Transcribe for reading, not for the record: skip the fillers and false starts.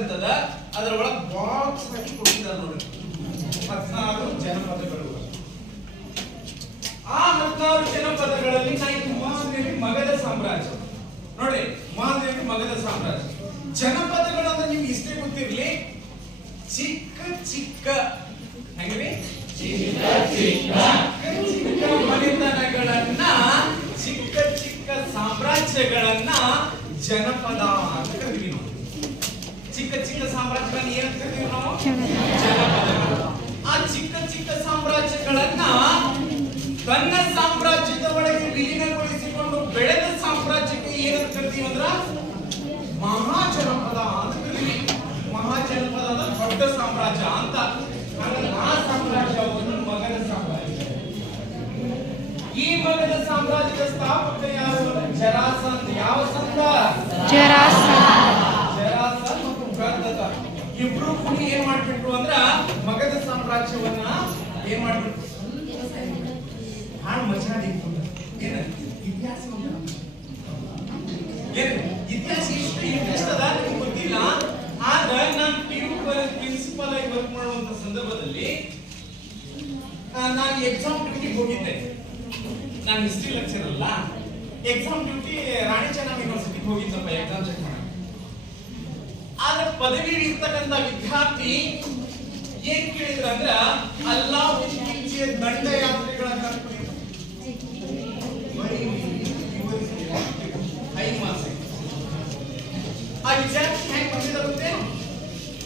ಅಂತದ, ಅದರ ಒಳಗೆ ಬಾಕ್ಸ್ ಹಾಕಿ ಕೊಟ್ಟಿದ್ದಾರೆ ನೋಡಿ, 16 ಜನಪದಗಳು. ಆ 16 ಜನಪದಗಳಲ್ಲಿ ಮಹಾದೇವಿ ಮಗಧ ಸಾಮ್ರಾಜ್ಯ ನೋಡಿ, ಮಹಾದೇವಿ ಮಗಧ ಸಾಮ್ರಾಜ್ಯ. ಜನಪದಗಳು ಅಂದ್ರೆ ನಿಮ್ಗೆ ಇಷ್ಟೇ ಗೊತ್ತಿರ್ಲಿ, ಚಿಕ್ಕ ಚಿಕ್ಕ ಹೆಂಗ್ರಿ ಚಿಕ್ಕ ಚಿಕ್ಕ ಮನೆತನಗಳನ್ನ, ಚಿಕ್ಕ ಚಿಕ್ಕ ಸಾಮ್ರಾಜ್ಯಗಳನ್ನ ಜನಪದ ಅಂತ ಕರಿತೀವಿ ನಾವು. ಚಿಕ್ಕ ಚಿಕ್ಕ ಸಾಮ್ರಾಜ್ಯಗಳನ್ನ ಏನ್ ಕರಿತೀವಿ ನಾವು? ಜನಪದಗಳು. ಆ ಚಿಕ್ಕ ಚಿಕ್ಕ ಸಾಮ್ರಾಜ್ಯಗಳನ್ನ ತನ್ನ ಸಾಮ್ರಾಜ್ಯದ ಒಳಗೆ ವಿಲೀನಗೊಳಿಸಿಕೊಂಡು ಬೆಳೆದ ಸಾಮ್ರಾಜ್ಯಕ್ಕೆ ಏನಂತ ಕರಿತೀವಿ ಅಂದ್ರ ಮಹಾಜನಪದ ಅಂತ ಕರಿತೀವಿ. ಮಹಾಜನಪದ ಅಂದ್ರೆ ದೊಡ್ಡ ಸಾಮ್ರಾಜ್ಯ ಅಂತ. ಆ ಸಾಮ್ರಾಜ್ಯವನ್ನು ಮಗಧ ಸಾಮ್ರಾಜ್ಯ. ಈ ಮಗಧ ಸಾಮ್ರಾಜ್ಯದ ಸ್ಥಾಪಕ ಯಾರು? ಜರಾಸಂಧ. ಯಾವ ಸಂಧ? ಜರಾಸಂಧ ಮತ್ತು ಗರ್ಧಕ ಇಬ್ರು ಕೂಡಿ ಏನ್ ಮಾಡ್ಬಿಟ್ರು ಅಂದ್ರ ಮಗಧ ಸಾಮ್ರಾಜ್ಯವನ್ನ ಏನ್ ಮಾಡ್ಬಿಟ್ರು? ಹಾಳು ಮಚಾಡಿ ಏನ ಇತಿಹಾಸ ಇತಿಹಾಸ ಇಷ್ಟು ಇಂಟ್ರೆಸ್ಟ್ ಅದ ನಿಮ್ಗೆ ಗೊತ್ತಿಲ್ಲ. ಆಗ ನಾನು ಪ್ರಿನ್ಸಿಪಲ್ ಆಗಿ ವರ್ಕ್ ಮಾಡುವಂತ ಸಂದರ್ಭದಲ್ಲಿ ನಾನು ಎಕ್ಸಾಮ್ ಡ್ಯೂಟಿಗೆ ಹೋಗಿದ್ದೆ. ನಾನು ಹಿಸ್ಟ್ರಿ ಲೆಕ್ಚರ್ ಅಲ್ಲ, exam duty Rani Chennamma ಯೂನಿವರ್ಸಿಟಿಗೆ ಹೋಗಿದ್ದಪ್ಪ exam check ಮಾಡಿ. ಆಗ ಪದವಿ ಇರ್ತಕ್ಕಂಥ ವಿದ್ಯಾರ್ಥಿ ಏನ್ ಕೇಳಿದ್ರು ಅಂದ್ರ ಅಲ್ಲಾವುದ್ದೀನ್ ಖಿಲ್ಜಿಯ ದಂಡಯಾತ್ರೆಗಳ ಆ ವಿದ್ಯಾರ್ಥಿ ಹೆಂಗ್ ಬಂದಿದ್ದಾರೆ